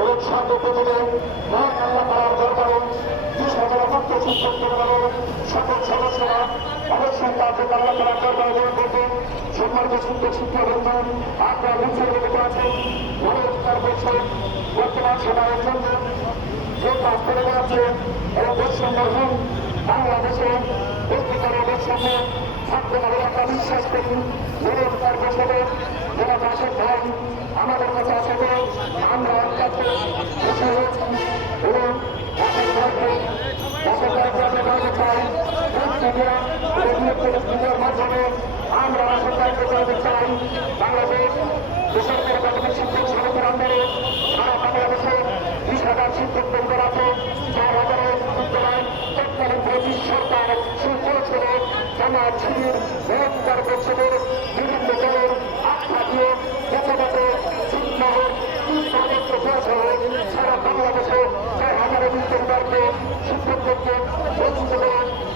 এবং সর্বপ্রথমে মহান আল্লাহ তাআলার দরবারে 20,000 ভক্ত শিক্ষক পরিবারের সকল সদস্যরা অবশ্যই তাদের আল্লাহ তাআলার দরবারে দোয়া করবেন। সম্মানিত শিক্ষক শিক্ষাবৃন্দ, আপনারা নিচের মধ্যে আছেন নমস্কার বছর বর্তমান সময়ের জন্য যে কাজ করে যাচ্ছে এবং বৈষম্যহীন বাংলাদেশে ব্যক্তিগত বৈষম্য থাকতে হবে আমরা বিশ্বাস করি। নমস্কার বছরে যারা পাশের ভাই আমাদের কাছে আসলে আমরা অত্যন্ত খুশি হয়েছি এবং পাশের ভাইকে পাশের ভাইকে আমরা বলতে চাই নিজের মাধ্যমে আমরা পাশের ভাইকে বলতে চাই বাংলাদেশ বেসরকারি প্রাথমিক শিক্ষক সমিতির আন্দোলনে সারা বাংলাদেশে 20,000 শিক্ষক কেন্দ্র আছে। 4,000 বিদ্যালয় তৎকালীন ব্রিটিশ সরকার শুরু করেছিল জামায়াত শিবির নমস্কার বছরের বিভিন্ন দলের আখ্যা দিয়ে যথাযথে ছিটমহল সারা বাংলাদেশে 4,000 বিদ্যালয়কে শিক্ষকদেরকে বঞ্চিত করে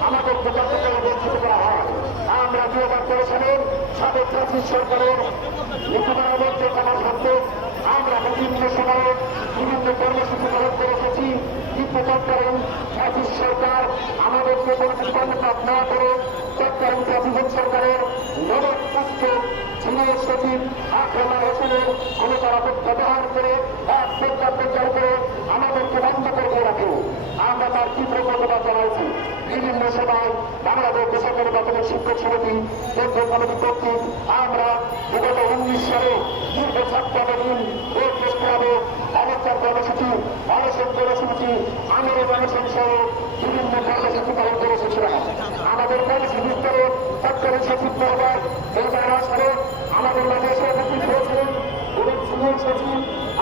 আমাদেরকে যথাযথ বঞ্চিত করা হয়। আমরা 2013 সালের সাবেক ব্রিটিশ সরকারের নীতিমালার মধ্যে করা সত্ত্বেও আমরা বিভিন্ন সময়ে বিভিন্ন কর্মসূচি পালন করে এসেছি, কিন্তু তৎকালীন ব্রিটিশ সরকার আমাদেরকে কর্মকাজ না করে তৎকালীন ব্রিটিশ সরকারের নবপুষ্ট সিনিয়র সচিব আকরাম হোসেনের ক্ষমতার অপব্যবহার করে এক প্রত্যাখ্যান করে আমাদেরকে বন্ধ করে দিয়ে রাখে। আমরা তার তীব্র প্রতিবাদ জানাইছি। বিভিন্ন সময় বাংলাদেশ বেসরকারি প্রাথমিক শিক্ষক সমিতি কেন্দ্রীয় কমিটি কর্তৃক আমরা বিগত 19 সালে দীর্ঘ 56 দিন এই প্রস্তাবে অবস্থান কর্মসূচি অনশন কর্মসূচি আন্দোলন অনশন সহ বিভিন্ন কর্মসূচি পালন করে এসেছিলাম। আমাদের কর্মসূচি স্তরে তৎকালীন সচিব মহোদয় 2008 সালে আমাদের মাঝে এসে উপস্থিত হয়েছিলেন এবং সিনিয়র সচিব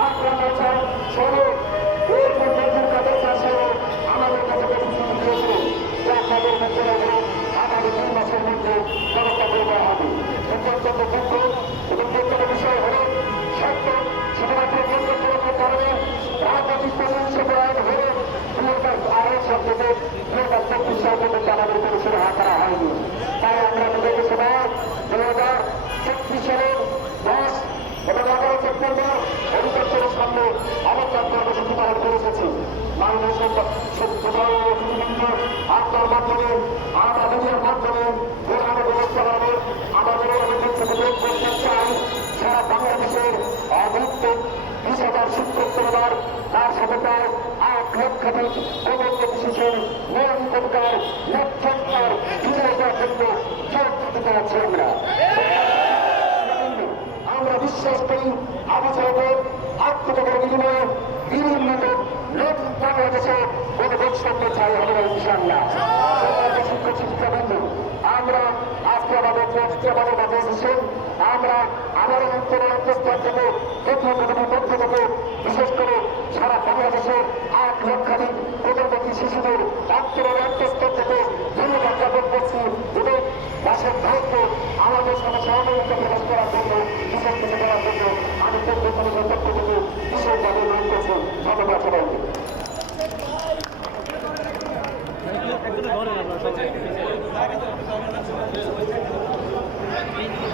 আকরাম হোসেন সহ এই মন্ত্রীর কাছে আসে আমাদের কাছে প্রতিশ্রুতি দিয়েছিলেন যে আপনাদের বিদ্যালয়গুলো আগামী 2 মাসের মধ্যে ব্যবস্থা করে দেওয়া হবে। কিন্তু অত্যন্ত দুঃখ এবং দুঃখের বিষয় হল সত্য শুধুমাত্র কেন্দ্র সরকারের কারণে রাজনৈতিক প্রশংসা প্রয়োগ হলে 2008 সাল থেকে 2024 সাল পর্যন্ত আমাদের কোনো সুরাহা করা হয়নি। তাই আমরা বিগত সময় 2036 সালের 10 এবং 11 সেপ্টেম্বর অধিদপ্তরের সামনে অবস্থান কর্মসূচি পালন করে এসেছি। বাংলাদেশ আপনার মাধ্যমে আমরা মিডিয়ার মাধ্যমে বোঝানো ব্যবস্থা হবে। আমাদের করতে চাই সারা বাংলাদেশের অভুক্ত 20,000 শিক্ষক পরিবার তার সাথে প্রায় 8 লক্ষাধিক প্রবন্ধ বিশেষের নিয়ন্ত্রণকার নেতৃত্বের বিজয়টার জন্য যোগ দিতে আছি আমরা বিশ্বাস করি আবু সাহেবের আত্মত্যাগের বিনিময়ে বিভিন্ন নতুন বাংলাদেশে কোনো বৈষম্য চাই হবে ইনশাআল্লাহ। শিক্ষক শিক্ষাবৃন্দ, আমরা আজকে আমাদের মাঝে এসেছেন আমরা আবার অন্তর্স্থান থেকে জাতীয় কমিটির পক্ষ থেকে বিশেষ করে সারা বাংলাদেশের 8 লক্ষাধিক প্রজন্মী শিশুদের অন্তঃস্থল থেকে ধন্যবাদ জ্ঞাপন করছি এবং দেশের ভারতকে আমাদের সাথে সহযোগিতা